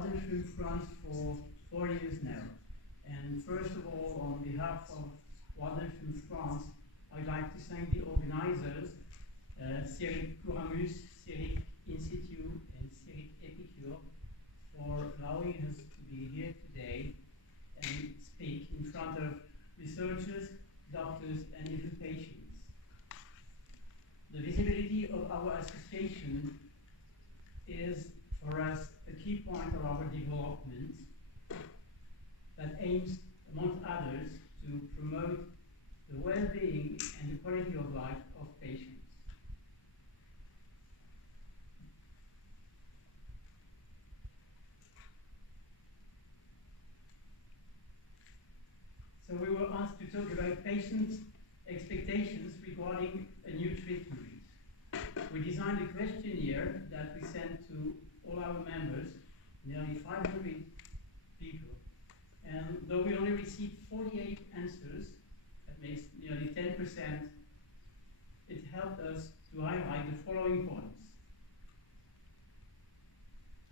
Waldenström France for 4 years now. And first of all, on behalf of Waldenström France, I'd like to thank the organizers, SiRIC CURAMUS, SiRIC InsiTu, and SiRIC EpiCure, for allowing us to be here today and speak in front of researchers, doctors, and even patients. The visibility of our association is, for us, a key point of our development that aims, amongst others, to promote the well-being and the quality of life of patients. So we were asked to talk about patients' expectations regarding a new treatment. We designed a questionnaire that we sent to all our members, nearly 500 people. And though we only received 48 answers, that makes nearly 10%, it helped us to highlight the following points.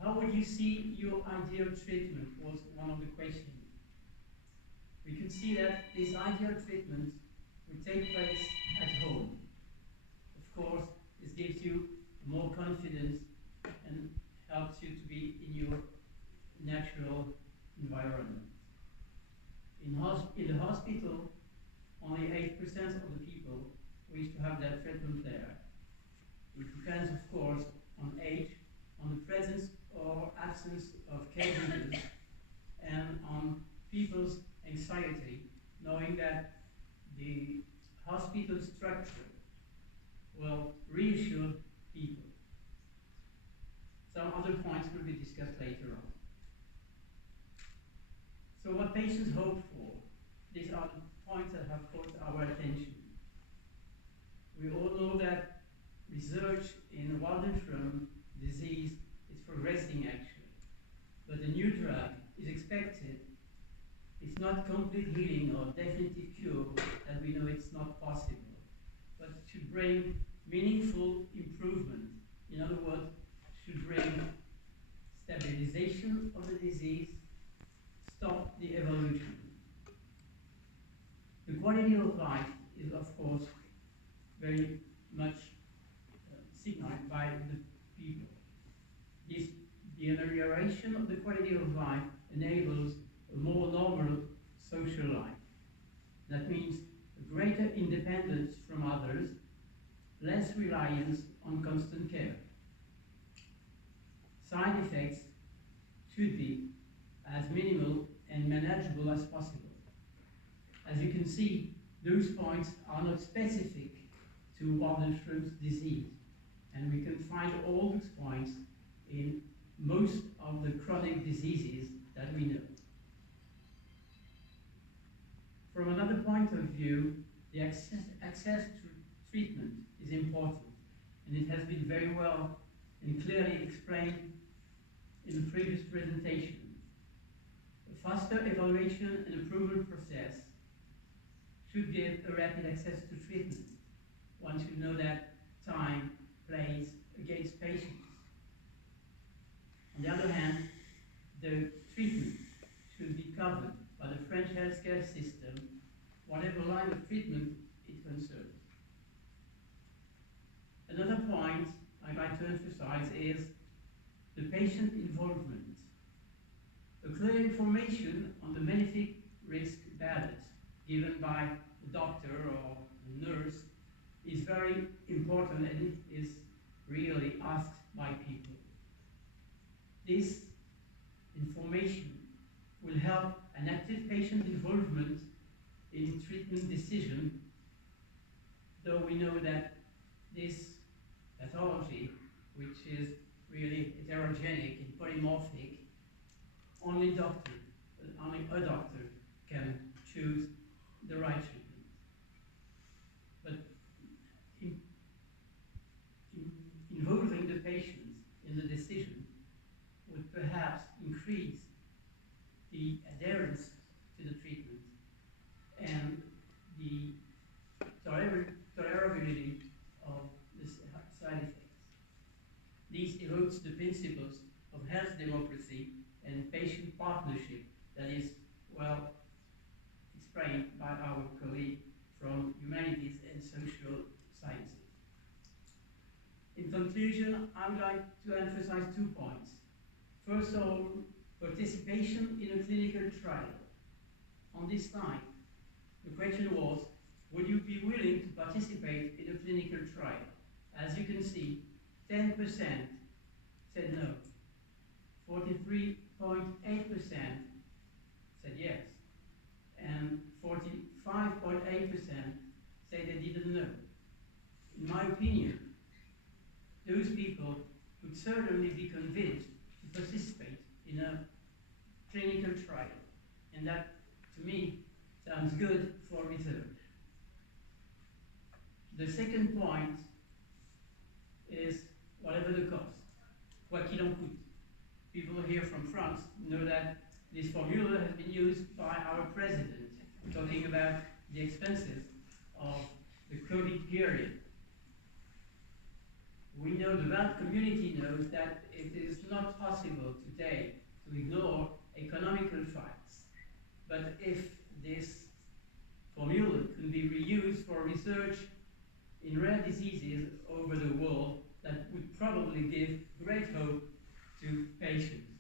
How would you see your ideal treatment was one of the questions. We could see that this ideal treatment would take place at home. Of course, this gives you more confidence and helps you to be in your natural environment. In the hospital, only 8% of the people wish to have that treatment there. It depends, of course, on age, on the presence or absence of caregivers, and on people's anxiety, knowing that the hospital structure will reassure people. Some other points will be discussed later on. So what patients hope for? These are the points that have caught our attention. We all know that research in Waldenström disease is progressing actually, but a new drug is expected. It's not complete healing or definitive cure, as we know it's not possible, but it should bring meaningful improvement. In other words, should bring stabilization of the disease, stop the evolution. The quality of life is, of course, very much signaled by the people. The amelioration of the quality of life enables a more normal social life. That means a greater independence from others, less reliance on constant care. Side effects should be as minimal and manageable as possible. As you can see, those points are not specific to Waldenström's disease, and we can find all those points in most of the chronic diseases that we know. From another point of view, the access to treatment is important, and it has been very well and clearly explained in the previous presentation. A faster evaluation and approval process should give a rapid access to treatment. One should know that time plays against patients. On the other hand, the treatment should be covered by the French healthcare system, whatever line of treatment it concerns. Another point I'd like to emphasize is the patient involvement. A clear information on the benefit risk balance given by the doctor or the nurse is very important, and it is really asked by people. This information will help an active patient involvement in treatment decision, though we know that this pathology, which is really heterogenic and polymorphic, only a doctor can choose the right treatment. But involving the patients in the decision would perhaps increase the adherence to the treatment and the tolerability of the side effects. This erodes the principles of health democracy and patient partnership that is well explained by our colleague from humanities and social sciences. In conclusion, I would like to emphasize 2 points. First of all, participation in a clinical trial. On this slide, the question was, would you be willing to participate in a clinical trial? As you can see, 10% said no. 43.8% said yes. And 45.8% said they didn't know. In my opinion, those people would certainly be convinced to participate in a clinical trial. And that, to me, sounds good for research. The second point is whatever the cost, quoi qu'il en coûte. People here from France know that this formula has been used by our president, talking about the expenses of the COVID period. We know, the Welsh community knows that it is not possible today to ignore economical facts. But if this formula can be reused for research in rare diseases over the world, that would probably give great hope to patients.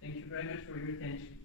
Thank you very much for your attention.